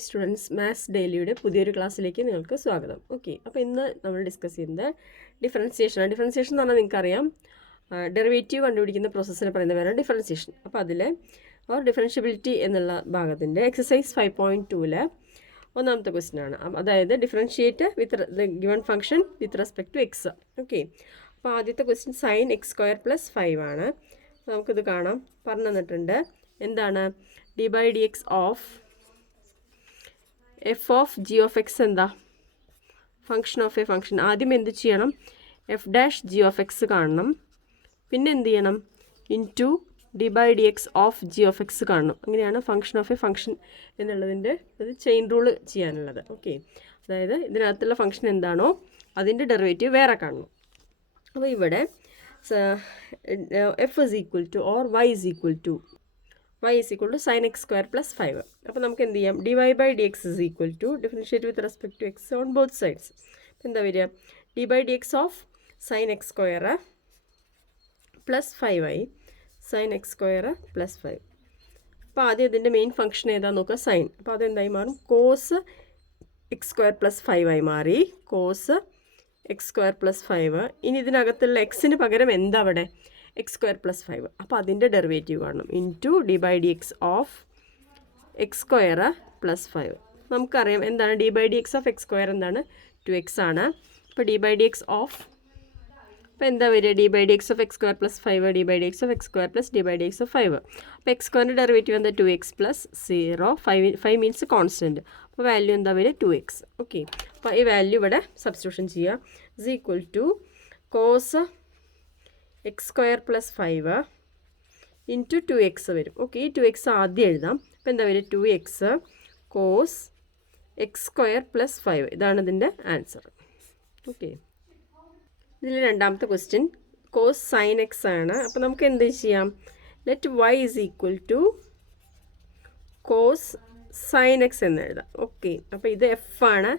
Students maths ഡെയിലിയുടെ പുതിയൊരു ക്ലാസ്സിലേക്ക് നിങ്ങൾക്ക് സ്വാഗതം. ഓക്കെ, അപ്പോൾ ഇന്ന് നമ്മൾ ഡിസ്കസ് ചെയ്യുന്നത് ഡിഫറൻസിയേഷനാണ്. ഡിഫറൻസിയേഷൻ എന്ന് പറഞ്ഞാൽ നിങ്ങൾക്കറിയാം, ഡെറിവേറ്റീവ് കണ്ടുപിടിക്കുന്ന പ്രോസസ്സിനെ പറയുന്ന പേരാണ് ഡിഫറൻസിയേഷൻ. അപ്പോൾ അതിൽ ഡിഫറൻഷ്യബിലിറ്റി എന്നുള്ള ഭാഗത്തിൻ്റെ എക്സസൈസ് 5.2 ഒന്നാമത്തെ ക്വസ്റ്റ്യൻ ആണ്. അതായത് differentiate with the given function with respect to X. Okay, അപ്പോൾ ആദ്യത്തെ ക്വസ്റ്റ്യൻ sin x² + 5 ആണ്. നമുക്കിത് കാണാം, പറഞ്ഞു തന്നിട്ടുണ്ട്. എന്താണ് d/dx of f of g of x എന്താ? Function of a function. ആദ്യം എന്ത് ചെയ്യണം? f'(g(x) കാണണം. പിന്നെ എന്ത് ചെയ്യണം? Into d/dx of g of x കാണണം. അങ്ങനെയാണ് ഫംഗ്ഷൻ ഓഫ് എ ഫംഗ്ഷൻ എന്നുള്ളതിൻ്റെ അത് ചെയിൻ റൂൾ ചെയ്യാനുള്ളത്. ഓക്കെ, അതായത് ഇതിനകത്തുള്ള ഫംഗ്ഷൻ എന്താണോ അതിൻ്റെ ഡെറിവേറ്റീവ് വേറെ കാണണം. അപ്പോൾ ഇവിടെ f is equal to or y is equal to sin x² + 5. അപ്പോൾ നമുക്ക് എന്ത് ചെയ്യാം? dy/dx is equal to differentiate with respect to x on both sides. അപ്പോൾ എന്താ വരിക? d/dx of sin x² + 5i sin x² + 5. അപ്പോൾ ആദ്യം ഇതിൻ്റെ മെയിൻ ഫംഗ്ഷൻ ഏതാ നോക്കുക? സൈൻ. അപ്പോൾ അതെന്തായി മാറും? കോസ് x² + 5 മാറി. Cos x² + 5. ഇനി ഇതിനകത്തുള്ള എക്സിന് പകരം എന്താ അവിടെ? x² + 5. അപ്പോൾ അതിൻ്റെ ഡെറിവേറ്റീവ് കാണണം. Into d/dx of x² + 5. നമുക്കറിയാം എന്താണ് d/dx ഓഫ് x² എന്താണ്? 2x ആണ്. അപ്പോൾ d/dx ഓഫ്, അപ്പോൾ എന്താ വരിക? d/dx of x² + 5 d/dx of x² + d/dx of 5. അപ്പോൾ x²ൻ്റെ ഡെറിവേറ്റീവ് എന്താ? 2x + 0. 5 means constant. അപ്പോൾ വാല്യൂ എന്താ വരിക? 2x. ഓക്കെ, അപ്പോൾ ഈ വാല്യൂ ഇവിടെ സബ്സ്റ്റിറ്റ്യൂഷൻ ചെയ്യുക. Is equal to cos x² + 5 into 2x വരും. ഓക്കെ, ഈ 2x ആദ്യം എഴുതാം. അപ്പോൾ എന്താ വരും? 2x cos x² + 5. ഇതാണ് ഇതിൻ്റെ ആൻസർ. ഓക്കെ, ഇതിൽ രണ്ടാമത്തെ ക്വസ്റ്റ്യൻ കോസ് സൈൻ എക്സ് ആണ്. അപ്പോൾ നമുക്ക് എന്ത് ചെയ്യാം? Let y is equal to cos sine X എന്ന് എഴുതാം. ഓക്കെ, അപ്പോൾ ഇത് എഫ് ആണ്,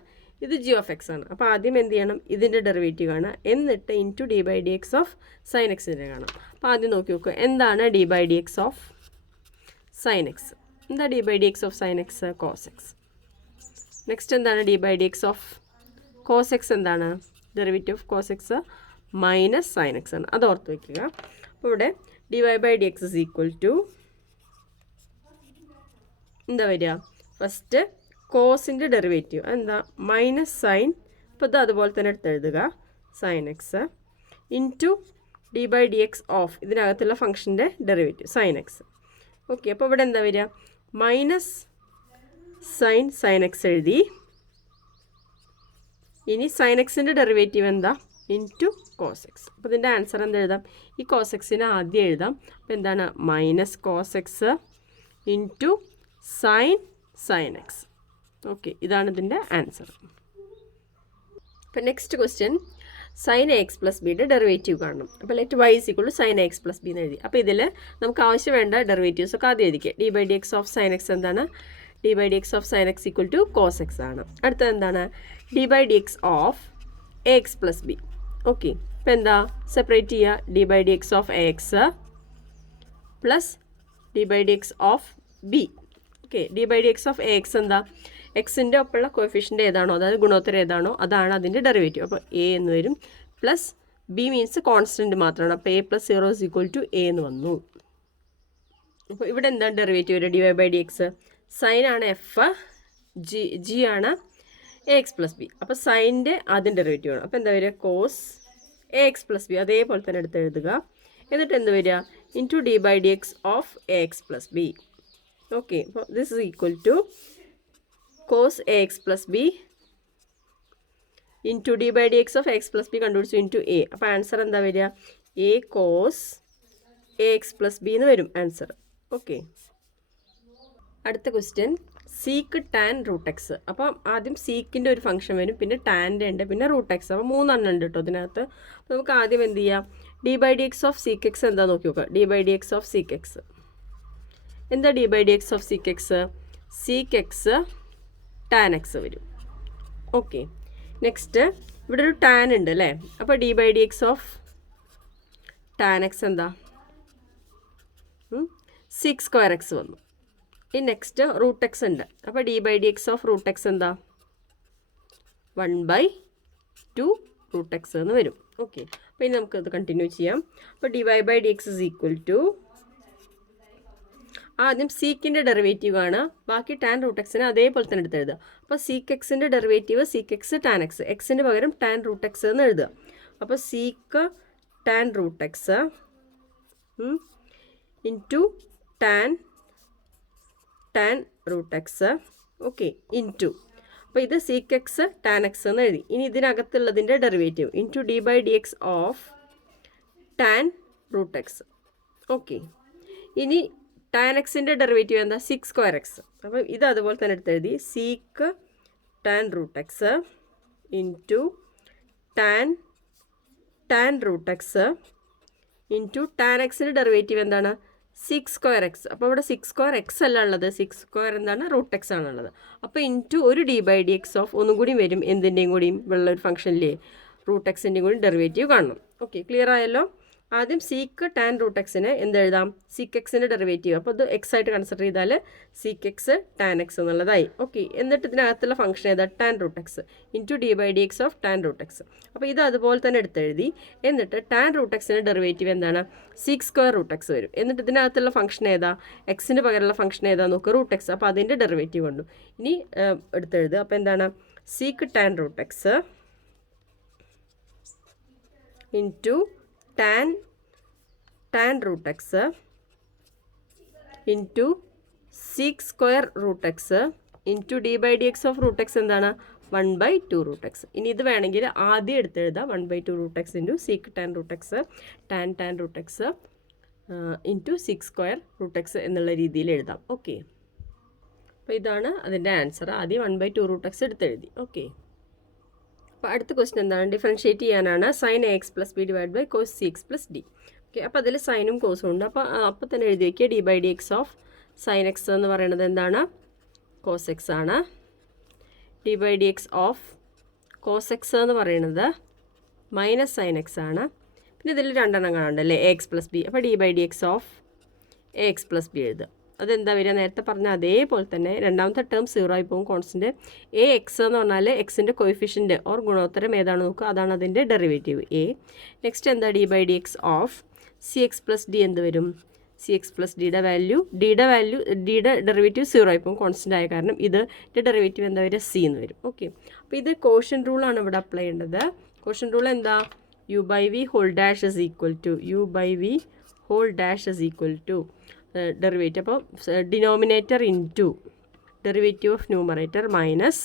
ഇത് ജി ഓഫ് എക്സ് ആണ്. അപ്പോൾ ആദ്യം എന്ത് ചെയ്യണം? ഇതിൻ്റെ ഡെറിവേറ്റീവ് കാണാം. എന്നിട്ട് ഇൻറ്റു d/dx ഓഫ് സൈൻ എക്സിൻ്റെ കാണാം. അപ്പോൾ ആദ്യം നോക്കി നോക്കുക, എന്താണ് d/dx ഓഫ് സൈൻ എക്സ്? എന്താ d/dx of sine X? Cos X. Next എന്താണ് d/dx ഓഫ് കോസ് എക്സ്? എന്താണ് derivative of cos X? Minus sine X ആണ്. അത് ഓർത്ത് വയ്ക്കുക. അപ്പോൾ ഇവിടെ dy/dx is equal to എന്താ വരിക? ഫസ്റ്റ് കോസിൻ്റെ ഡെറിവേറ്റീവ് എന്താ? Minus sign. അപ്പോൾ ഇത് അതുപോലെ തന്നെ എടുത്ത് എഴുതുക, sign X into d/dx of ഇതിനകത്തുള്ള ഫംഗ്ഷൻ്റെ ഡെറിവേറ്റീവ് സൈൻ എക്സ്. ഓക്കെ, അപ്പോൾ ഇവിടെ എന്താ വരിക? മൈനസ് സൈൻ എക്സ് എഴുതി. ഇനി സൈൻ എക്സിൻ്റെ ഡെറിവേറ്റീവ് എന്താ? Into cos X. അപ്പോൾ ഇതിൻ്റെ ആൻസർ എന്താ എഴുതാം? ഈ കോസ് എക്സിനെ ആദ്യം എഴുതാം. അപ്പോൾ എന്താണ്? Minus cos x into sine x. Okay, ഇതാണ് ഇതിൻ്റെ ആൻസർ. അപ്പോൾ നെക്സ്റ്റ് ക്വസ്റ്റ്യൻ sin ax + bയുടെ ഡെറിവേറ്റീവ് കാണണം. അപ്പോൾ let y is equal to sin ax + b എന്ന് എഴുതി. അപ്പോൾ ഇതിൽ നമുക്ക് ആവശ്യം വേണ്ട ഡെറിവേറ്റീവ്സ് ഒക്കെ ആദ്യം എഴുതിക്കുക. d/dx ഓഫ് sin x എന്താണ്? d/dx of sin x equal to cos x ആണ്. അടുത്തത് എന്താണ്? d/dx of ax + b. Okay, അപ്പോൾ എന്താ? സെപ്പറേറ്റ് ചെയ്യുക. d/dx of ax plus d/dx of b. Okay, d/dx of ax എന്താ? എക്സിൻ്റെ ഒപ്പമുള്ള കോഫിഷ്യൻ്റ് ഏതാണോ, അതായത് ഗുണോത്തരം ഏതാണോ അതാണ് അതിൻ്റെ ഡെറിവേറ്റീവ്. അപ്പോൾ എ എന്ന് വരും. പ്ലസ് ബി മീൻസ് കോൺസ്റ്റൻറ്റ് മാത്രമാണ്. അപ്പോൾ a + 0 is equal to a എന്ന് വന്നു. അപ്പോൾ ഇവിടെ എന്താണ് ഡെറിവേറ്റീവ് വരിക? dy/dx സൈൻ ആണ്, എഫ് ജി ആണ്, ax + b. അപ്പോൾ സൈൻ്റെ ആദ്യം ഡെറിവേറ്റീവ് ആണ്. അപ്പോൾ എന്താ വരിക? Cos ax + b. അതേപോലെ തന്നെ എടുത്ത് എഴുതുക. എന്നിട്ട് എന്ത് വരിക? Into d/dx of ax + b. Okay, അപ്പോൾ this is equal to cos ax + b into d/dx of ax + b കണ്ടുപിടിച്ചു ഇൻറ്റു a. അപ്പോൾ ആൻസർ എന്താ വരിക? a cos ax + b എന്ന് വരും ആൻസർ. ഓക്കെ, അടുത്ത question sec tan root x. അപ്പം ആദ്യം സീക്കിൻ്റെ ഒരു ഫംഗ്ഷൻ വരും, പിന്നെ ടാൻ്റെ ഉണ്ട്, പിന്നെ റൂട്ട് എക്സ്. അപ്പോൾ 3 എണ്ണം ഉണ്ട് കേട്ടോ ഇതിനകത്ത്. അപ്പോൾ നമുക്ക് ആദ്യം എന്ത് ചെയ്യാം? d/dx ഓഫ് സീക്ക് എക്സ് എന്താ നോക്കി നോക്കുക. d/dx ഓഫ് സീക്ക് എക്സ് എന്താ? d/dx of seek X seek x tan X വരും. ഓക്കെ, നെക്സ്റ്റ് ഇവിടെ ഒരു ടാൻ ഉണ്ട് അല്ലേ? അപ്പോൾ d/dx ഓഫ് ടാൻ എക്സ് എന്താ? 6² x വന്നു. ഈ നെക്സ്റ്റ് റൂട്ട് എക്സ് ഉണ്ട്. അപ്പോൾ D by D X of root X എന്താ 1/2 റൂട്ട് എക്സ് എന്ന് വരും. ഓക്കെ, അപ്പോൾ ഇനി നമുക്കത് കണ്ടിന്യൂ ചെയ്യാം. അപ്പോൾ D Y by D X is equal to ആദ്യം സീക്കിൻ്റെ ഡെറിവേറ്റീവ് ആണ്, ബാക്കി ടാൻ റൂട്ട് എക്സിനെ അതേപോലെ തന്നെ എടുത്ത് എഴുതുക. അപ്പോൾ സീക്ക് എക്സിൻ്റെ derivative sec x tan x, എക്സിന് പകരം ടാൻ റൂട്ട് എക്സ് എന്ന് എഴുതുക. അപ്പോൾ sec tan root X into tan root x, okay, into, അപ്പോൾ ഇത് സീക്ക് എക്സ് ടാൻ എക്സ് എന്ന് എഴുതി. ഇനി ഇതിനകത്തുള്ളതിൻ്റെ derivative into D by D X of tan root x. Okay, ഇനി ടാൻ എക്സിൻ്റെ ഡെറിവേറ്റീവ് എന്താ 6² എക്സ്. അപ്പോൾ ഇത് അതുപോലെ തന്നെ എടുത്തെഴുതി sec tan root X into tan root X into tan എക്സിൻ്റെ ഡെറിവേറ്റീവ് എന്താണ് 6² എക്സ്. അപ്പോൾ ഇവിടെ 6² എക്സ് അല്ല ഉള്ളത്, 6² എന്താണ് റൂട്ട് എക്സ് ആണുള്ളത്. അപ്പോൾ ഇൻറ്റു ഒരു D by D X of ഒന്നും കൂടി വരും, എന്തിൻ്റെയും കൂടിയും ഉള്ളൊരു ഫംഗ്ഷനിലേ റൂട്ട് എക്സിൻ്റെയും കൂടി ഡെറിവേറ്റീവ് കാണണം. ഓക്കെ, ക്ലിയർ ആയല്ലോ. ആദ്യം സീക്ക് ടാൻ റൂട്ട് എക്സിന് എന്തെഴുതാം സീക്ക് എക്സിൻ്റെ ഡെറിവേറ്റീവ്, അപ്പോൾ ഇത് എക്സ് ആയിട്ട് കൺസിഡർ ചെയ്താൽ സീക്ക് എക്സ് ടാൻ എക്സ് എന്നുള്ളതായി. ഓക്കെ, എന്നിട്ട് ഇതിനകത്തുള്ള ഫംഗ്ഷൻ ഏതാ tan root X into D by D X of tan root x. അപ്പോൾ ഇത് അതുപോലെ തന്നെ എടുത്തെഴുതി. എന്നിട്ട് ടാൻ റൂട്ട് എക്സിൻ്റെ ഡെറിവേറ്റീവ് എന്താണ് 6² റൂട്ട് എക്സ് വരും. എന്നിട്ട് ഇതിനകത്തുള്ള ഫംഗ്ഷൻ ഏതാ എക്സിന് പകരമുള്ള ഫംഗ്ഷൻ ഏതാ നോക്കുക റൂട്ട് എക്സ്. അപ്പോൾ അതിൻ്റെ ഡെറിവേറ്റീവ് കൊണ്ടു ഇനി എടുത്തെഴുതുക. അപ്പോൾ എന്താണ് sec tan root X into tan root X into 6² root X into D by D X of root X എന്താണ് 1/2 റൂട്ട് എക്സ്. ഇനി ഇത് വേണമെങ്കിൽ ആദ്യം എടുത്തെഴുതാം 1/2 root X into sec tan root X tan root X into 6² root X എന്നുള്ള രീതിയിൽ എഴുതാം. Okay, അപ്പോൾ ഇതാണ് അതിൻ്റെ ആൻസർ. ആദ്യം 1/2 റൂട്ട് എക്സ് എടുത്തെഴുതി. ഓക്കെ, അപ്പോൾ അടുത്ത ക്വസ്റ്റ്യൻ എന്താണ് ഡിഫറൻഷ്യേറ്റ് ചെയ്യാനാണ് sine A X plus B divide by cos C X plus D. Okay, അപ്പോൾ അതിൽ സൈനും കോസും ഉണ്ട്. അപ്പോൾ തന്നെ എഴുതി വയ്ക്കുക D by D X of sine X എന്ന് പറയുന്നത് എന്താണ് കോസ് എക്സ് ആണ്. D by D X of cos X എന്ന് പറയുന്നത് മൈനസ് സൈൻ എക്സ് ആണ്. പിന്നെ ഇതിൽ രണ്ടെണ്ണം കാണുന്നുണ്ടല്ലേ എ എക്സ് പ്ലസ് ബി. അപ്പോൾ D by D X of A X plus B എഴുതുക. അതെന്താ വരിക നേരത്തെ പറഞ്ഞ അതേപോലെ തന്നെ രണ്ടാമത്തെ ടേം 0 ആയി പോകും. കോൺസ്റ്റൻറ്റ് എ എക്സ് എന്ന് പറഞ്ഞാൽ എക്സിൻ്റെ കോയിഫിഷ്യൻ്റ് ഓർ ഗുണോത്തരം ഏതാണ് നോക്കുക, അതാണ് അതിൻ്റെ ഡെറിവേറ്റീവ് എ. നെക്സ്റ്റ് എന്താ D by D X of C X plus D എന്ത് വരും സി എക്സ് പ്ലസ് ഡിയുടെ ഡെറിവേറ്റീവ് 0 ആയി പോകും കോൺസ്റ്റൻ്റ് ആയ കാരണം. ഇതിൻ്റെ ഡെറിവേറ്റീവ് എന്താ വരിക സി എന്ന് വരും. ഓക്കെ, അപ്പോൾ ഇത് കോഷ്യൻ റൂളാണ് ഇവിടെ അപ്ലൈ ചെയ്യേണ്ടത്. കോഷ്യൻ റൂൾ എന്താ u by v whole dash is equal to derivative. അപ്പോൾ denominator into derivative of numerator minus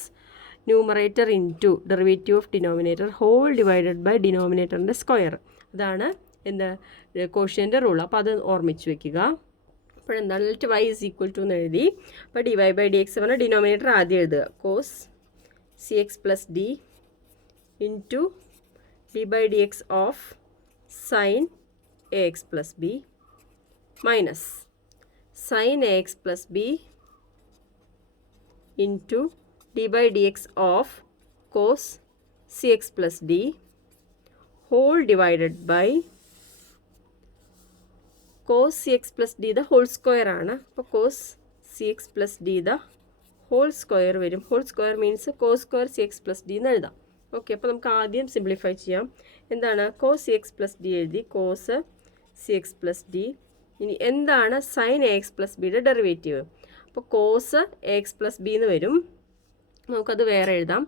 numerator into derivative of denominator whole divided by ഡിനോമിനേറ്ററിൻ്റെ സ്ക്വയർ. അതാണ് എന്താ കോഷ്യൻ്റെ റൂൾ. അപ്പോൾ അത് ഓർമ്മിച്ച് വെക്കുക. അപ്പോൾ എന്താണ് let Y is equal to എന്ന് എഴുതി. അപ്പോൾ D Y by D X പറഞ്ഞാൽ ഡിനോമിനേറ്റർ ആദ്യം എഴുതുക cos C X plus D into D by D X of sine A X plus B minus sin ax plus b into d by dx of cos cx plus d whole divided by cos cx plus d the whole square ആണ്. അപ്പോൾ cos cx plus d the whole square വരും. whole square means cos square cx plus d എന്ന് എഴുതാം. Okay, അപ്പോൾ നമുക്ക് ആദ്യം simplify ചെയ്യാം. എന്താണ് cos cx plus d എഴുതി cos cx plus d. ഇനി എന്താണ് സൈൻ എ എക്സ് പ്ലസ് ബിയുടെ ഡെറിവേറ്റീവ്. അപ്പോൾ cos A X plus B എന്ന് വരും. നമുക്കത് വേറെ എഴുതാം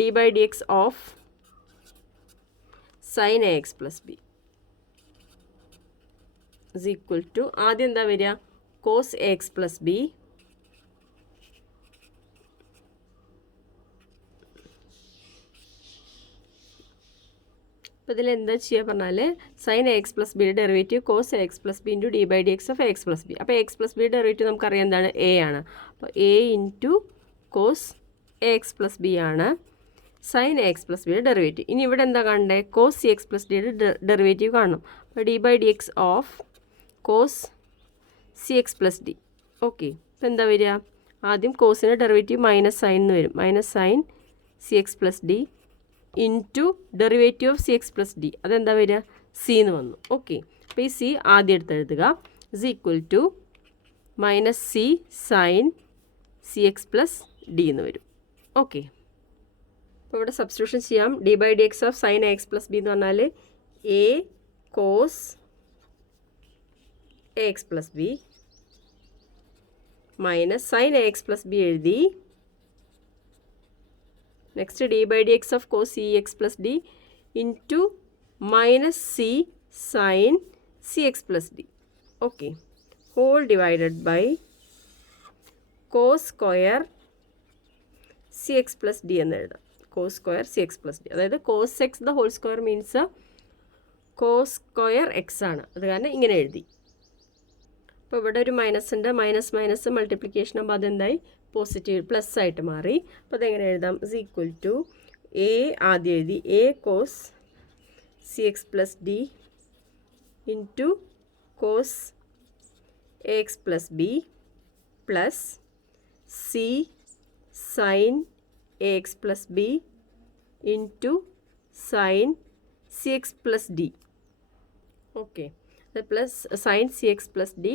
D by D X of sine A X plus B is equal to ആദ്യം എന്താ വരിക cos A X plus B അപ്പോൾ ഇതിൽ എന്താ ചെയ്യുക പറഞ്ഞാൽ സൈൻ എ എക്സ് പ്ലസ് ബിയുടെ derivative cos A X plus B into D by D X of A X plus B. അപ്പോൾ എ എക്സ് പ്ലസ് ബിയുടെ ഡെറിവേറ്റീവ് നമുക്കറിയാം എന്താണ് എ ആണ്. അപ്പോൾ A into cos A X plus B ആണ് sine A X plus ബിയുടെ derivative. ഇനി ഇവിടെ എന്താ കാണണ്ടേ കോസ് സി എക്സ് പ്ലസ് ഡിയുടെ ഡെറിവേറ്റീവ് കാണണം. അപ്പോൾ D by D X of cos C X plus D. Okay, അപ്പോൾ എന്താ വരിക ആദ്യം കോസിൻ്റെ ഡെറിവേറ്റീവ് മൈനസ് സൈൻ എന്ന് വരും. Minus sign C X plus D into derivative of C X plus D അതെന്താ വരിക സി എന്ന് വന്നു. ഓക്കെ, അപ്പോൾ ഈ സി ആദ്യം എടുത്ത് എഴുതുക is equal to minus c sine C X plus D എന്ന് വരും. ഓക്കെ, അപ്പോൾ ഇവിടെ സബ്സ്റ്റിറ്റ്യൂഷൻ ചെയ്യാം. D by D X of sine A X plus B എന്ന് പറഞ്ഞാൽ a cos A X plus B minus sine A X plus b എഴുതി. Next d by D X of cos C X plus D into minus c sine C X plus D. Okay, whole divided by cos square C X plus D എന്ന് എഴുതാം. Cos square C X plus d, അതായത് cos x the whole square means cos square x ആണ്, അത് കാരണം ഇങ്ങനെ എഴുതി. അപ്പോൾ ഇവിടെ ഒരു മൈനസ് ഉണ്ട്, മൈനസ് മൈനസ് മൾട്ടിപ്ലിക്കേഷൻ ആകുമ്പോൾ അതെന്തായി പോസിറ്റീവ് പ്ലസ് ആയിട്ട് മാറി. അപ്പോൾ അതെങ്ങനെ എഴുതാം? ഇസ് ഈക്വൽ ടു എ ആദ്യം എഴുതി A cos C X plus D into cos A X plus B plus C sine A X plus B into sine C X plus D. Okay, plus sine C X plus D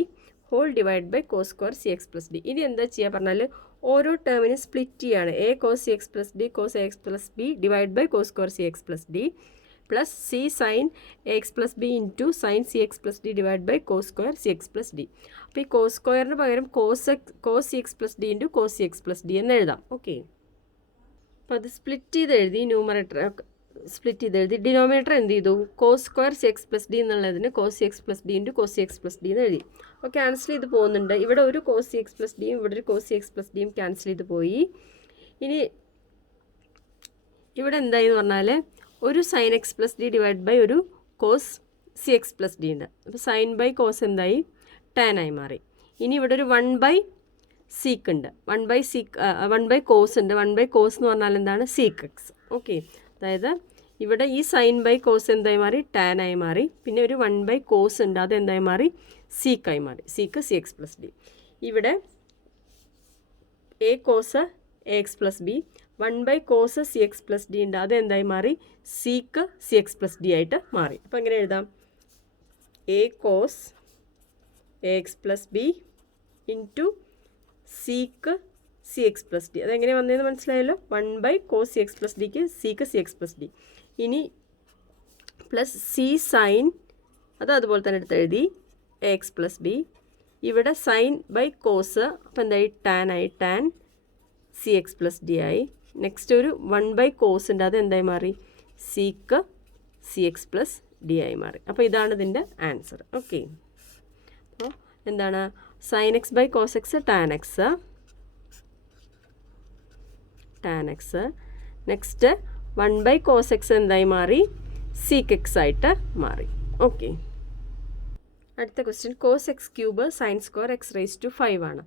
whole divide by cos square C X plus D. ഇനി എന്താ ചെയ്യുക പറഞ്ഞാൽ ഓരോ ടേമിനും split ചെയ്യാണ്. A cos C X plus D cos A X plus B divide by cos square C X plus D plus C sine A X plus B into sine C X plus D divide by cos square C X plus D. അപ്പോൾ ഈ cos സ്ക്വയറിന് പകരം cos C X plus D into cos C X plus D എന്ന് എഴുതാം. Okay, അപ്പോൾ അത് split ചെയ്ത് എഴുതി, ന്യൂമറേറ്റർ സ്പ്ലിറ്റ് ചെയ്ത് എഴുതി. ഡിനോമിനേറ്റർ എന്ത് ചെയ്തു? Cos square C X plus d എന്നുള്ളതിന് cos C X plus D into cos C X plus D എന്ന് എഴുതി. അപ്പോൾ ക്യാൻസൽ ചെയ്ത് പോകുന്നുണ്ട്. ഇവിടെ ഒരു കോസ് സി എക്സ് പ്ലസ് ഡിയും ഇവിടെ ഒരു കോസ് സി എക്സ് പ്ലസ് ഡിയും ക്യാൻസൽ ചെയ്ത് പോയി. ഇനി ഇവിടെ എന്തായെന്ന് പറഞ്ഞാൽ ഒരു sine x plus D divide by ഒരു cos C X plus d ഉണ്ട്. അപ്പോൾ സൈൻ ബൈ കോസ് എന്തായി? ടാൻ ആയി മാറി. ഇനി ഇവിടെ ഒരു 1 ബൈ സീക്ക് ഉണ്ട്, 1 ബൈ കോസ് ഉണ്ട്. 1 ബൈ കോസ് എന്ന് പറഞ്ഞാൽ എന്താണ്? Seek X. ഓക്കെ, അതായത് ഇവിടെ ഈ സൈൻ ബൈ കോസ് എന്തായി മാറി? ടാൻ ആയി മാറി. പിന്നെ ഒരു 1 ബൈ കോസ് ഉണ്ട്, അത് എന്തായി മാറി? സീക്കായി മാറി. Sec C X plus d. ഇവിടെ a cos A X plus b 1 by cos C X plus d ഉണ്ട്, അത് എന്തായി മാറി? Sec C X plus d ആയിട്ട് മാറി. അപ്പോൾ എങ്ങനെ എഴുതാം? A cos A X plus B into sec C X plus d. അതെങ്ങനെ വന്നതെന്ന് മനസ്സിലായല്ലോ? 1 by cos C X plus ഡിക്ക് sec C X plus D. ഇനി പ്ലസ് സി സൈൻ, അത് അതുപോലെ തന്നെ എടുത്ത് എഴുതി എ എക്സ് പ്ലസ് ബി. ഇവിടെ സൈൻ ബൈ കോസ്, അപ്പോൾ എന്തായി? ടാൻ ആയി, tan C X plus D ആയി. നെക്സ്റ്റ് ഒരു 1 ബൈ കോസ് ഉണ്ട്, അത് എന്തായി മാറി? Sec C X plus D ആയി മാറി. അപ്പോൾ ഇതാണ് ഇതിൻ്റെ ആൻസർ. ഓക്കെ, അപ്പോൾ എന്താണ്? Sine X by cos X tan X, tan X. Next 1 by cos X എന്തായി മാറി? സീക്ക് എക്സ് ആയിട്ട് മാറി. ഓക്കെ, അടുത്ത question cos X cube sign square X raise to 5 ആണ്.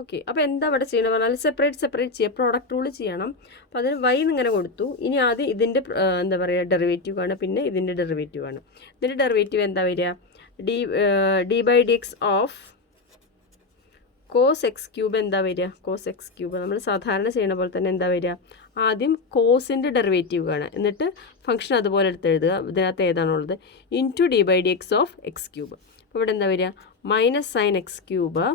ഓക്കെ, അപ്പോൾ എന്താ ഇവിടെ ചെയ്യണം പറഞ്ഞാൽ സെപ്പറേറ്റ് ചെയ്യുക, പ്രോഡക്റ്റ് റൂൾ ചെയ്യണം. അപ്പോൾ അതിന് y ഇങ്ങനെ കൊടുത്തു. ഇനി ആദ്യം ഇതിൻ്റെ എന്താ പറയുക ഡെറിവേറ്റീവ് ആണ്, പിന്നെ ഇതിൻ്റെ ഡെറിവേറ്റീവ് ആണ്. ഇതിൻ്റെ ഡെറിവേറ്റീവ് എന്താ വരിക? D by D X of cos X cube എന്താ വരിക? കോസ് എക്സ് ക്യൂബ് നമ്മൾ സാധാരണ ചെയ്യുന്ന പോലെ തന്നെ എന്താ വരിക? ആദ്യം കോസിൻ്റെ ഡെറിവേറ്റീവ് കാണുക, എന്നിട്ട് ഫംഗ്ഷൻ അതുപോലെ എടുത്ത് എഴുതുക, ഇതിനകത്ത് ഏതാണുള്ളത്, into D by D X of X cube. അപ്പോൾ ഇവിടെ എന്താ വരിക? Minus sine X cube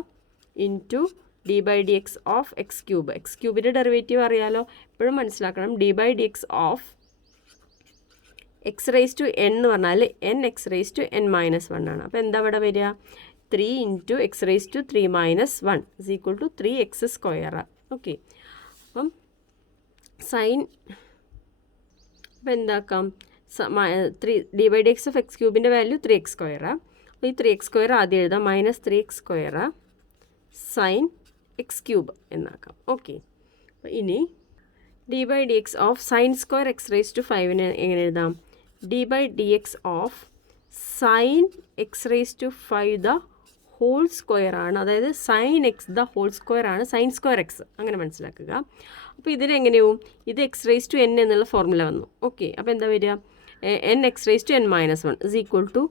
into D by D X of X cube. X ക്യൂബിൻ്റെ ഡെറിവേറ്റീവ് അറിയാലോ, എപ്പോഴും മനസ്സിലാക്കണം. D by D X of X raise to n എന്ന് പറഞ്ഞാൽ n X raise to N minus 1 ആണ്. അപ്പോൾ എന്താ ഇവിടെ വരിക? 3 into X raise to 3 minus 1 is equal to 3x square. Okay, അപ്പം സൈൻ, അപ്പോൾ എന്താക്കാം? D by D X of x ക്യൂബിൻ്റെ വാല്യൂ 3x സ്ക്വയർ. അപ്പോൾ ഈ 3x സ്ക്വയർ ആദ്യം എഴുതാം, minus 3x square sine X cube എന്നാക്കാം. ഓക്കെ, ഇനി d by D X of sine square X raise to 5 എങ്ങനെ എഴുതാം? D by D X of sine X raise to 5 the whole square ആണ്, അതായത് sine x the whole square ആണ് sine square x, അങ്ങനെ മനസ്സിലാക്കുക. അപ്പോൾ ഇതിനെങ്ങനെയും ഇത് എക്സ് റേസ് ടു എൻ എന്നുള്ള ഫോർമുല വന്നു. ഓക്കെ, അപ്പോൾ എന്താ വരിക? N X raise to N minus 1 is equal to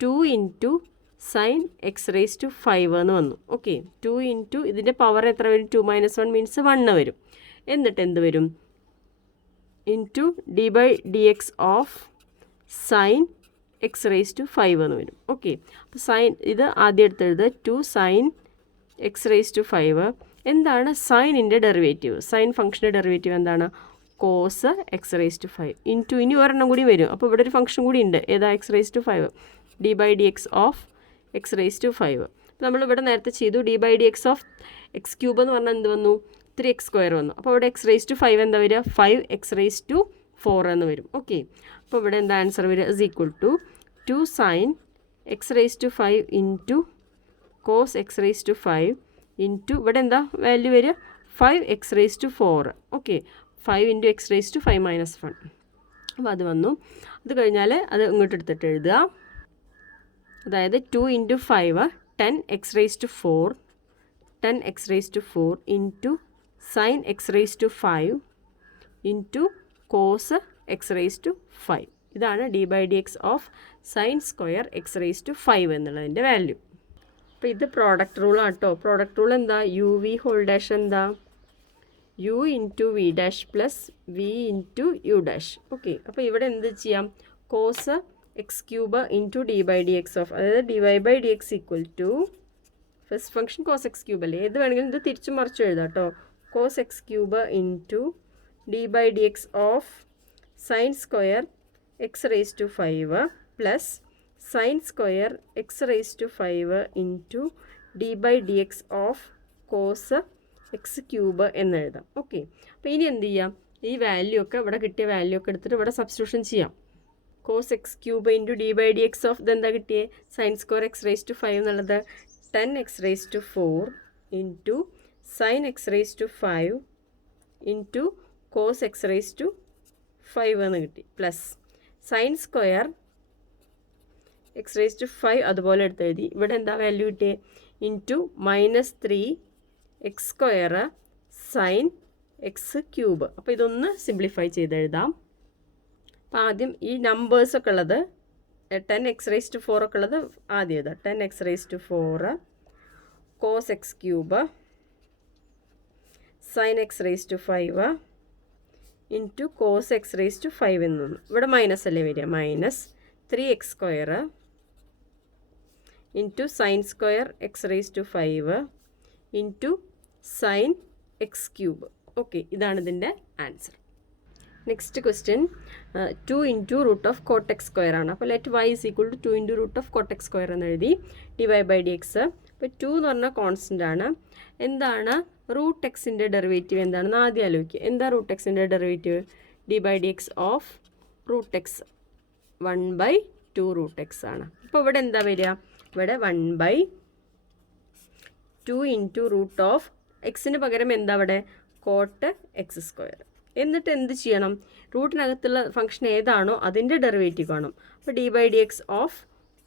2 into sine X raise to 5 എന്ന് വന്നു. ഓക്കെ, 2 ഇൻറ്റു ഇതിൻ്റെ പവർ എത്ര വരും? 2 മൈനസ് 1 മീൻസ് 1 വരും. എന്നിട്ട് എന്ത് വരും? Into D by D X of sine X raise to 5 എന്ന് വരും. ഓക്കെ, അപ്പോൾ സൈൻ ഇത് ആദ്യം എടുത്ത് എഴുതുക, 2 സൈൻ എക്സ് റേസ് ടു 5 എന്താണ് സൈനിൻ്റെ ഡെറിവേറ്റീവ്, സൈൻ ഫംഗ്ഷൻ്റെ ഡെറിവേറ്റീവ് എന്താണ് cos X raise to 5 into ഇനി ഒരെണ്ണം കൂടി വരും. അപ്പോൾ ഇവിടെ ഒരു ഫംഗ്ഷൻ കൂടി ഉണ്ട്, ഏതാ X raise to 5 D by D X of X raise to 5. നമ്മളിവിടെ നേരത്തെ ചെയ്തു D by D X of X cube എന്ന് പറഞ്ഞാൽ എന്ത് വന്നു 3x² വന്നു. അപ്പോൾ ഇവിടെ എക്സ് റേസ് ടു 5 എന്താ വരിക 5x റേസ് ടു 4 എന്ന് വരും. ഓക്കെ, അപ്പോൾ ഇവിടെ എന്താ ആൻസർ വരിക is equal to 2 sine X raise to 5 into cos X raise to 5 into ഇവിടെ എന്താ വാല്യൂ വരിക 5x raise to 4. Okay, 5 into X raise to 5 minus 1. അപ്പോൾ അത് വന്നു. അത് കഴിഞ്ഞാൽ അത് ഇങ്ങോട്ട് എടുത്തിട്ട് എഴുതുക. അതായത് 2 into 5 10x raise to 4 10x raise to 4 into sine X raise to 5 into cos X raise to 5. ഇതാണ് D by D X of sine square X raise to 5 എന്നുള്ളതിൻ്റെ വാല്യൂ. അപ്പോൾ ഇത് പ്രോഡക്റ്റ് റൂളാണ് കേട്ടോ. പ്രോഡക്റ്റ് റൂൾ എന്താ U V whole dash എന്താ U into V dash plus V into U dash. Okay, അപ്പോൾ ഇവിടെ എന്ത് ചെയ്യാം cos X cube into D by D X of, അതായത് d Y by D x equal to first function cos X cube അല്ലേ, ഏത് വേണമെങ്കിലും ഇത് തിരിച്ചും മറിച്ചും എഴുതാം കേട്ടോ. Cos X cube into D by D X of sine square X raise to 5 plus sine square X raise to 5 into D by D X of cos X cube എന്നെഴുതാം. Okay, അപ്പോൾ ഇനി എന്ത് ചെയ്യാം ഈ വാല്യൂ ഒക്കെ ഇവിടെ കിട്ടിയ value ഒക്കെ എടുത്തിട്ട് ഇവിടെ സബ്സ്റ്റിറ്റ്യൂഷൻ ചെയ്യാം. Cos X cube into D by D X of ഇതെന്താ കിട്ടിയേ sine square X raise to 5 എന്നുള്ളത് 10x raise to 4 into sine X raise to 5 into cos X raise to 5 എന്ന് കിട്ടി plus sine square X raise to 5 അതുപോലെ എടുത്തെഴുതി. ഇവിടെ എന്താ value കിട്ടിയേ into -3x square sine X cube. അപ്പോൾ ഇതൊന്ന് സിംപ്ലിഫൈ ചെയ്തെഴുതാം. അപ്പോൾ ആദ്യം ഈ നമ്പേഴ്സൊക്കെ ഉള്ളത് 10x റേസ് ടു 4 ഒക്കെ ഉള്ളത് ആദ്യം എഴുതാം. 10x raise to 4 cos X cube sine X raise to 5 into cos X raise to 5 എന്ന് തോന്നുന്നു. ഇവിടെ മൈനസ് അല്ലേ വരിക -3x square into sine square X raise to 5 into sine X cube. Okay, ഇതാണ് ഇതിൻ്റെ answer. Next question 2 into root of cot x square ആണ്. അപ്പോൾ let y is equal to 2 into root of cot x square എന്ന് എഴുതി D Y by D x. അപ്പോൾ 2 എന്ന് പറഞ്ഞാൽ constant ആണ്. എന്താണ് റൂട്ട് എക്സിൻ്റെ ഡെറിവേറ്റീവ് എന്താണെന്ന് ആദ്യം ആലോചിക്കുക. എന്താ റൂട്ട് എക്സിൻ്റെ derivative d by D X of root x 1/2 root x ആണ്. അപ്പോൾ ഇവിടെ എന്താ വരിക ഇവിടെ 1/2 ഇൻറ്റു റൂട്ട് ഓഫ് എക്സിന് പകരം എന്താ ഇവിടെ കോട്ട് എക്സ് സ്ക്വയർ. എന്നിട്ട് എന്ത് ചെയ്യണം റൂട്ടിനകത്തുള്ള ഫംഗ്ഷൻ ഏതാണോ അതിൻ്റെ ഡെറിവേറ്റീവ് കാണും. അപ്പോൾ D by D X of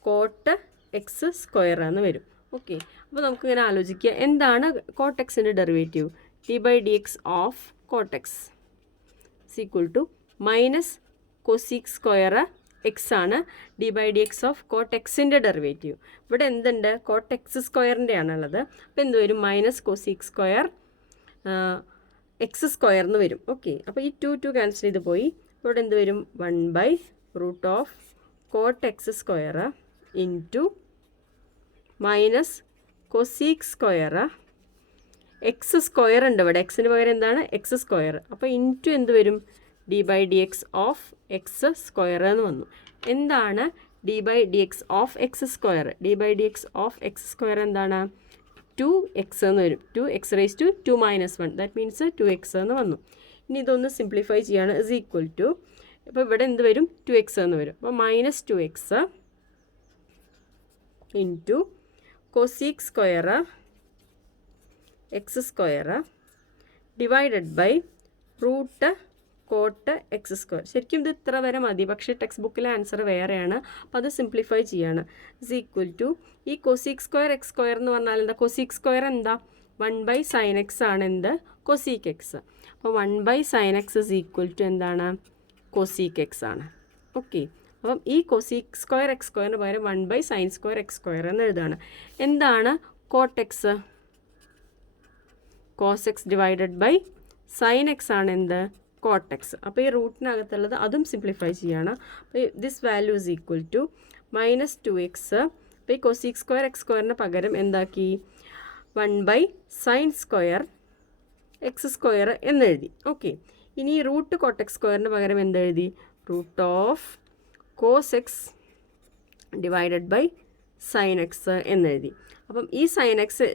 cot x square എന്ന് വരും. ഓക്കെ, അപ്പോൾ നമുക്കിങ്ങനെ ആലോചിക്കുക എന്താണ് കോട്ട് എക്സിൻ്റെ derivative d by D X of cot x equal to minus cosec square x ആണ് D by D X of cot എക്സിൻ്റെ ഡെറിവേറ്റീവ്. ഇവിടെ എന്തുണ്ട് കോട്ട് എക്സ് സ്ക്വയറിൻ്റെ ആണുള്ളത്. അപ്പോൾ എന്ത് വരും minus cosec square x square എന്ന് വരും. ഓക്കെ, അപ്പോൾ ഈ 2 ക്യാൻസൽ ചെയ്ത് പോയി. ഇവിടെ എന്ത് വരും 1/√ of cot x square into minus cosec square x square ഉണ്ട് ഇവിടെ എക്സിന് പകരം എന്താണ് എക്സ് സ്ക്വയർ. അപ്പോൾ ഇൻറ്റു എന്ത് വരും d by D X of x square എന്ന് വന്നു. എന്താണ് d by D X of x square d by D X of x square എന്താണ് 2x എന്ന് വരും. 2x raise to 2 - 1 that means 2x എന്ന് വന്നു. ഇനി ഇതൊന്ന് സിംപ്ലിഫൈ ചെയ്യാണ് ഇസ് ഈക്വൽ ടു അപ്പോൾ ഇവിടെ എന്ത് വരും 2x എന്ന് വരും. അപ്പോൾ -2x into cosec square x square divided by root cot x square. ശരിക്കും ഇത് ഇത്ര വരെ മതി, പക്ഷേ ടെക്സ്റ്റ് ബുക്കിലെ ആൻസർ വേറെയാണ്. അപ്പോൾ അത് സിംപ്ലിഫൈ ചെയ്യാണ് ഇസ് ഈക്വൽ ടു ഈ കൊസീക് സ്ക്വയർ എക്സ് സ്ക്വയർ എന്ന് പറഞ്ഞാൽ എന്താ കൊസീക് സ്ക്വയർ എന്താ 1/sin x ആണ് എന്ത് കൊസീക് എക്സ്. അപ്പോൾ 1/sin x is equal to എന്താണ് കൊസീക് എക്സ് ആണ്. ഓക്കെ, അപ്പം ഈ കൊസീക് സ്ക്വയർ എക്സ് സ്ക്വയറിന് പകരം 1/sin സ്ക്വയർ എക്സ് സ്ക്വയർ എന്ന് എഴുതാണ്. എന്താണ് cot x cos x divided by sine X ആണ് എന്ത് കോട്ട് എക്സ്. അപ്പോൾ ഈ റൂട്ടിനകത്തുള്ളത് അതും സിംപ്ലിഫൈ ചെയ്യാണ്. അപ്പോൾ this value is equal to -2x. അപ്പോൾ ഈ കൊസീക് സ്ക്വയർ എക്സ് സ്ക്വയറിന് പകരം എന്താക്കി 1 / sin സ്ക്വയർ എക്സ് സ്ക്വയർ എന്നെഴുതി. ഓക്കെ, ഇനി റൂട്ട് കോട്ട് എക്സ് സ്ക്വയറിന് പകരം എന്തെഴുതി? Root of cos x divided by sine x എന്നെഴുതി. അപ്പം ഈ sine x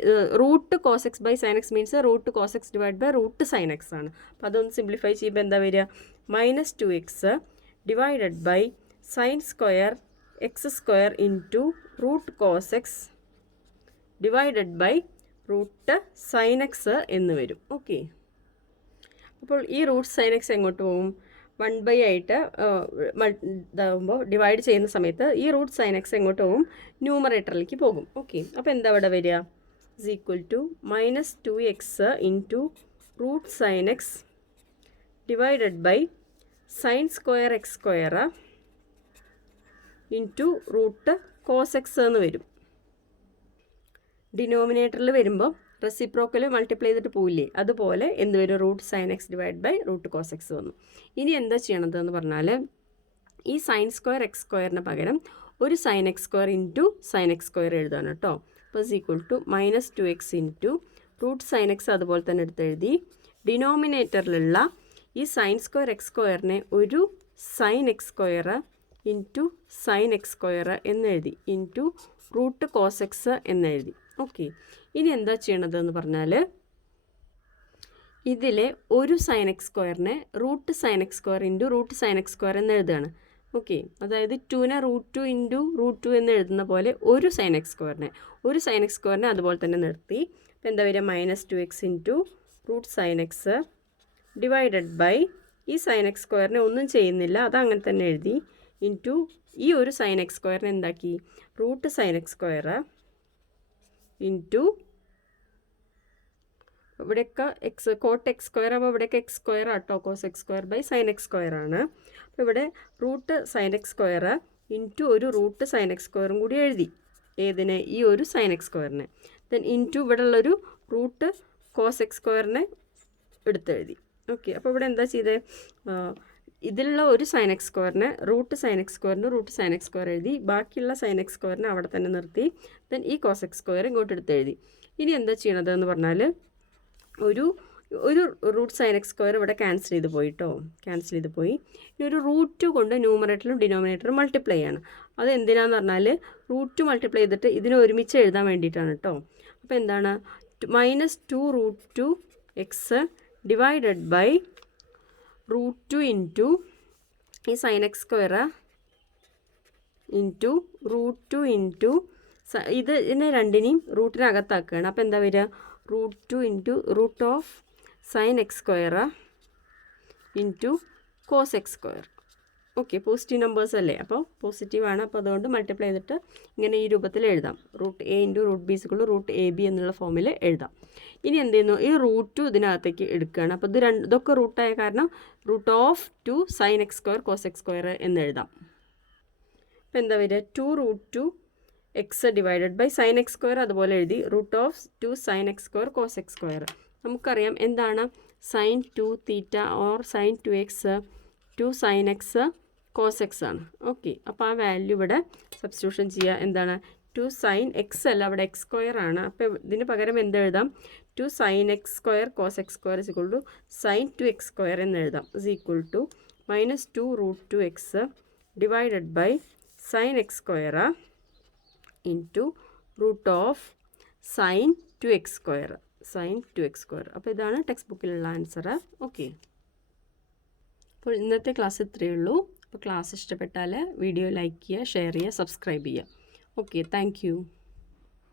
root cos x by sine x means root cos x divide by root sine X ആണ്. അപ്പോൾ അതൊന്ന് സിംപ്ലിഫൈ ചെയ്യുമ്പോൾ എന്താ വരിക? -2x divided by sine square x square into root cos x divided by root sine X എന്ന് വരും. Okay, അപ്പോൾ ഈ റൂട്ട് സൈൻ എക്സ് എങ്ങോട്ട് പോകും? 1 ആയിട്ട് ഇതാകുമ്പോൾ ഡിവൈഡ് ചെയ്യുന്ന സമയത്ത് ഈ റൂട്ട് സൈൻ എക്സ് എങ്ങോട്ട് പോകും? ന്യൂമറേറ്ററിലേക്ക് പോകും. ഓക്കെ, അപ്പോൾ എന്താ ഇവിടെ വരിക? -2x into root sine x divided by sine square x square into root cos X എന്ന് വരും. ഡിനോമിനേറ്ററിൽ വരുമ്പോൾ റെസിപ്രോക്കൽ മൾട്ടിപ്ലൈ ചെയ്തിട്ട് പോയില്ലേ, അതുപോലെ എന്ത് വരും? Root sine x divide by root cos x വന്നു. ഇനി എന്താ ചെയ്യണതെന്ന് പറഞ്ഞാൽ ഈ സൈൻ സ്ക്വയർ എക്സ് സ്ക്വയറിന് പകരം ഒരു sine x square into sine x square എഴുതാണ് കേട്ടോ. അപ്പോൾ -2x into root sine X അതുപോലെ തന്നെ എടുത്തെഴുതി. ഡിനോമിനേറ്ററിലുള്ള ഈ സൈൻ സ്ക്വയർ എക്സ് സ്ക്വയറിനെ ഒരു sine x square into sine x square എന്നെഴുതി ഇൻറ്റു റൂട്ട് കോസ് എക്സ് എന്നെഴുതി. ഓക്കെ, ഇനി എന്താ ചെയ്യണതെന്ന് പറഞ്ഞാൽ ഇതിലെ ഒരു സൈൻ എക്സ് സ്ക്വയറിനെ root sine x square into root sine x square എന്ന് എഴുതുകയാണ്. ഓക്കെ, അതായത് 2നെ √2 ഇൻറ്റു √2 എന്ന് എഴുതുന്ന പോലെ ഒരു സൈൻ എക്സ് സ്ക്വയറിനെ അതുപോലെ തന്നെ നിർത്തി. അപ്പോൾ എന്താ വരിക? -2x into root sine x divided by ഈ സൈൻ എക്സ് സ്ക്വയറിനെ ഒന്നും ചെയ്യുന്നില്ല, അതങ്ങനെ തന്നെ എഴുതി, ഇൻറ്റു ഈ ഒരു സൈൻ എക്സ് സ്ക്വയറിനെ എന്താക്കി? Root sine x square into ഇവിടെയൊക്കെ എക്സ് കോട്ട് എക്സ് സ്ക്വയർ ആകുമ്പോൾ ഇവിടെയൊക്കെ എക്സ് സ്ക്വയർ ആട്ടോ, cos x square by sine x square ആണ്. അപ്പോൾ ഇവിടെ root sine x square into ഒരു റൂട്ട് സൈൻ എക്സ് സ്ക്വയറും കൂടി എഴുതി. ഏതിനെ? ഈ ഒരു സൈൻ എക്സ് സ്ക്വയറിനെ. ദെൻ ഇൻറ്റു ഇവിടെ ഉള്ളൊരു റൂട്ട് കോസ് എക്സ് സ്ക്വയറിനെ എടുത്തെഴുതി. ഓക്കെ, അപ്പോൾ ഇവിടെ എന്താ ചെയ്തത്? ഇതിലുള്ള ഒരു സൈൻ എക്സ് സ്ക്വയറിനെ റൂട്ട് സൈൻ എക്സ് സ്ക്വയർ എഴുതി, ബാക്കിയുള്ള സൈൻ എക്സ് സ്ക്വയറിനെ അവിടെ തന്നെ നിർത്തി. ദെൻ ഈ കോസ് എക്സ് സ്ക്വയർ ഇങ്ങോട്ട് എടുത്തെഴുതി. ഇനി എന്താ ചെയ്യണതെന്ന് പറഞ്ഞാൽ ഒരു റൂട്ട് സൈൻ എക്സ് സ്ക്വയർ ഇവിടെ ക്യാൻസൽ ചെയ്ത് പോയി. ഇനി ഒരു √2 കൊണ്ട് ന്യൂമറേറ്ററും ഡിനോമിനേറ്ററും മൾട്ടിപ്ലൈ ആണ്. അത് എന്തിനാന്ന് പറഞ്ഞാൽ √2 മൾട്ടിപ്ലൈ ചെയ്തിട്ട് ഇതിനെ ഒരുമിച്ച് എഴുതാൻ വേണ്ടിയിട്ടാണ് കേട്ടോ. അപ്പോൾ എന്താണ്? -2√2x ഡിവൈഡഡ് ബൈ √2 ഇൻറ്റു ഈ sine x square into √2 into ഇതിനെ രണ്ടിനെയും റൂട്ടിനകത്താക്കുകയാണ്. അപ്പോൾ എന്താ വരിക? √2 into root of sine x square into cos x square. Okay, positive numbers അല്ലേ, അപ്പോൾ പോസിറ്റീവാണ്. അപ്പോൾ അതുകൊണ്ട് മൾട്ടിപ്ലൈ ചെയ്തിട്ട് ഇങ്ങനെ ഈ രൂപത്തിൽ എഴുതാം. √a ഇൻറ്റു √b √ab എന്നുള്ള ഫോമിൽ എഴുതാം. ഇനി എന്ത് ചെയ്യുന്നു? ഈ √2 ഇതിനകത്തേക്ക് എടുക്കുകയാണ്. അപ്പോൾ ഇതൊക്കെ റൂട്ടായ കാരണം root of 2 sine x square cos x square എന്ന് എഴുതാം. അപ്പോൾ എന്താ വരിക? 2√2x divided by sine x square അതുപോലെ എഴുതി, root of 2 sine x square cos x square. നമുക്കറിയാം എന്താണ് sin 2θ or sin 2x 2 sin x cos x ആണ്. ഓക്കെ, അപ്പോൾ ആ വാല്യൂ ഇവിടെ സബ്സ്റ്റിറ്റ്യൂഷൻ ചെയ്യുക. എന്താണ്? 2 sin x അല്ല, അവിടെ എക്സ് സ്ക്വയർ ആണ്. അപ്പോൾ ഇതിന് പകരം എന്തെഴുതാം? 2 sin x square cos x square is equal to sin 2x square എന്ന് എഴുതാം. is equal to -2√2x divided by sin x square into root of sin 2x square. അപ്പോൾ ഇതാണ് ടെക്സ്റ്റ് ബുക്കിലുള്ള ആൻസർ. ഓക്കെ, അപ്പോൾ ഇന്നത്തെ ക്ലാസ് ഇത്രയേ ഉള്ളൂ. അപ്പോൾ class ഇഷ്ടപ്പെട്ടാൽ വീഡിയോ ലൈക്ക് ചെയ്യുക, ഷെയർ ചെയ്യുക, സബ്സ്ക്രൈബ് ചെയ്യുക. Okay, thank you.